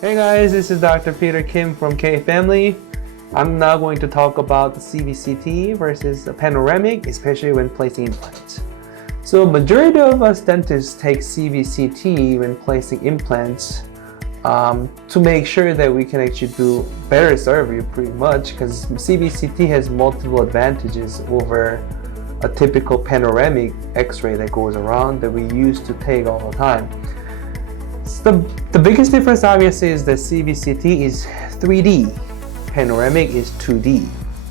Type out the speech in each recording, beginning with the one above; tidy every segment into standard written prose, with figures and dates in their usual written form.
Hey guys, this is Dr. Peter Kim from K Family. I'm now going to talk about the CBCT versus the panoramic, especially when placing implants. So majority of us dentists take CBCT when placing implants to make sure that we can actually do better surgery pretty much, because CBCT has multiple advantages over a typical panoramic X-ray that goes around that we used to take all the time. The biggest difference obviously is that CBCT is 3D, panoramic is 2D.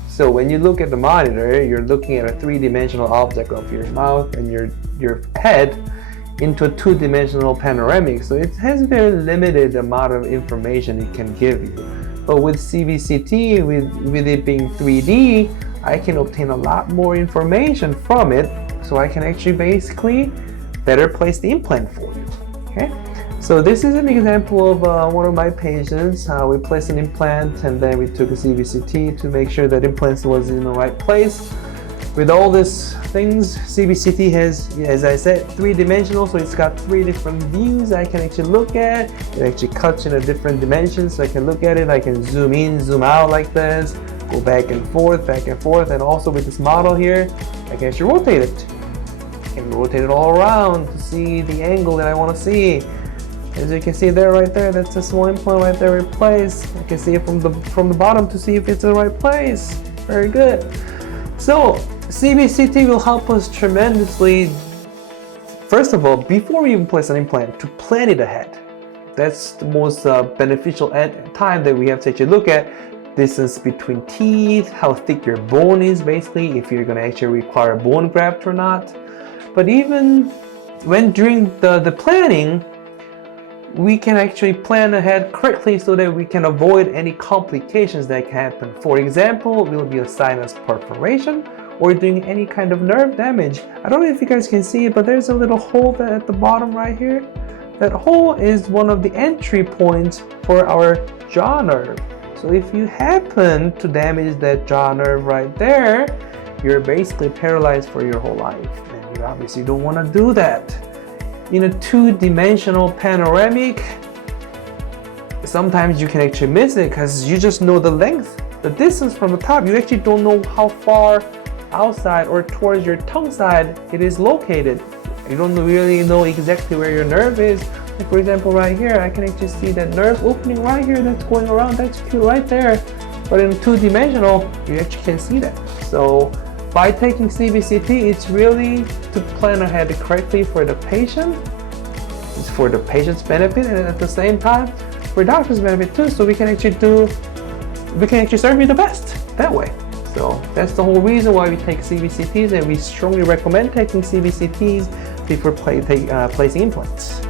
So when you look at the monitor, you're looking at a three-dimensional object of your mouth and your head into a two-dimensional panoramic. So it has very limited amount of information it can give you. But with CBCT, with it being 3D, I can obtain a lot more information from it, so I can actually basically better place the implant for you. Okay? So this is an example of one of my patients. We placed an implant and then we took a CBCT to make sure that implant was in the right place. With all these things, CBCT has, as I said, three-dimensional, so it's got three different views I can actually look at. It actually cuts in a different dimensions, so I can look at it. I can zoom in, zoom out like this, go back and forth, and also with this model here, I can actually rotate it. I can rotate it all around to see the angle that I want to see. As you can see there, right there, that's a small implant right there replaced. I can see it from the bottom to see if it's in the right place. Very good. So CBCT will help us tremendously. First of all, before we even place an implant, to plan it ahead. That's the most beneficial time that we have to actually look at. Distance between teeth, how thick your bone is, basically, if you're going to actually require a bone graft or not. But even when during the planning, we can actually plan ahead correctly so that we can avoid any complications that can happen. For example, it will be a sinus perforation or doing any kind of nerve damage. I don't know if you guys can see it, but there's a little hole at the bottom right here. That hole is one of the entry points for our jaw nerve. So if you happen to damage that jaw nerve right there, you're basically paralyzed for your whole life. And you obviously don't want to do that. In a two-dimensional panoramic, sometimes you can actually miss it because you just know the length, the distance from the top. You actually don't know how far outside or towards your tongue side it is located. You don't really know exactly where your nerve is. Like for example, right here, I can actually see that nerve opening right here that's going around. That's cute right there. But in two-dimensional, you actually can see that. So by taking CBCT, it's really to plan ahead correctly for the patient. It's for the patient's benefit, and at the same time for doctor's benefit too. So we can actually serve you the best that way. So that's the whole reason why we take CBCTs, and we strongly recommend taking CBCTs before placing implants.